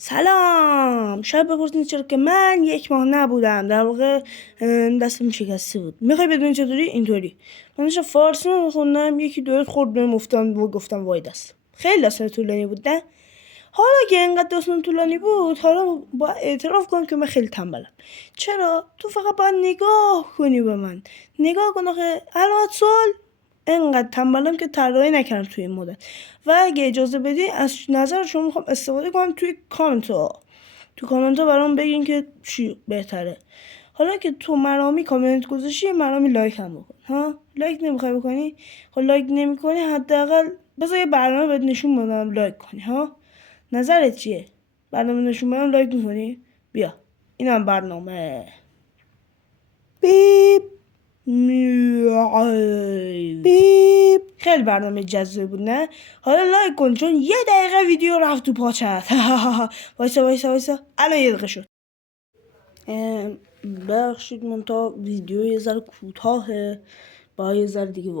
سلام. شاید بپرسید چرا که من 1 ماه نبودم، در واقع دستم شکسته بود. میخوای بدونی چطوری؟ اینطوری من داشتم فارسی میخوندم، یکی دویت خورد بهم افتاد و گفتم وای دست. خیلی داستان طولانی بود نه؟ حالا که اینقدر داستان طولانی بود، حالا با اعتراف کنم که من خیلی تنبلم. چرا؟ تو فقط باید نگاه کنی به من. نگاه کن آخه الان سوال. اینقدر تنبلم که طراحی نکردم توی این مدت. و اگه اجازه بدی از نظر شما میخوام استفاده کنم توی کامنت ها. تو کامنت ها برام بگین که چی بهتره. حالا که تو مرامی کامنت گذاشتی، مرامی لایک هم بکن. ها لایک نمیخوای بکنی؟ خب لایک نمیکنی، حداقل بذار یه برنامه بهت نشون بدم لایک کنی. ها نظرت چیه؟ برنامه نشون بدم لایک میکنی؟ بیا اینم برنامه. بیپ بیپ. خیلی برنامه جذابی بود نه؟ حالا لایک کن چون 1 دقیقه ویدیو رفت تو پاچت. وایسا الان 1 دقیقه شد. بخشید منتها ویدیو یه ذره کوتاهه، با یه ذره دیگه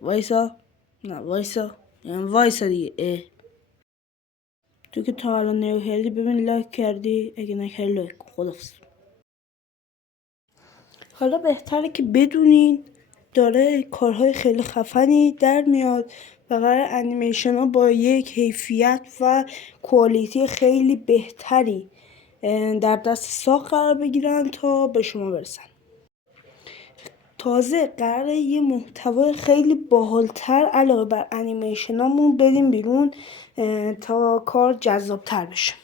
وایسا نه وایسا دیگه. تو که تا الان نگاه کردی ببین لایک کردی، اگه نکردی لایک کن. خداحافظ. حالا بهتره که بدونین داره کارهای خیلی خفنی در میاد و قرار انیمیشن ها با یک کیفیت و کوالیتی خیلی بهتری در دست ساخت قرار بگیرن تا به شما برسن. تازه قراره یه محتوای خیلی باحالتر علاوه بر انیمیشنامون بدیم بیرون تا کار جذابتر بشه.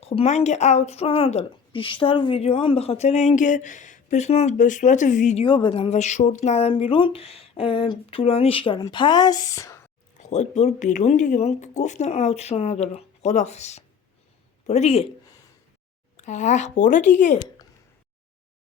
خب من که اوترو ندارم، بیشتر ویدیو هم به خاطر اینکه بتونم به صورت ویدیو بدم و شورت ندم بیرون طولانیش کردم. پس خود برو بیرون دیگه، من گفتم اوترو ندارم. خداحافظ. برو دیگه. برو دیگه.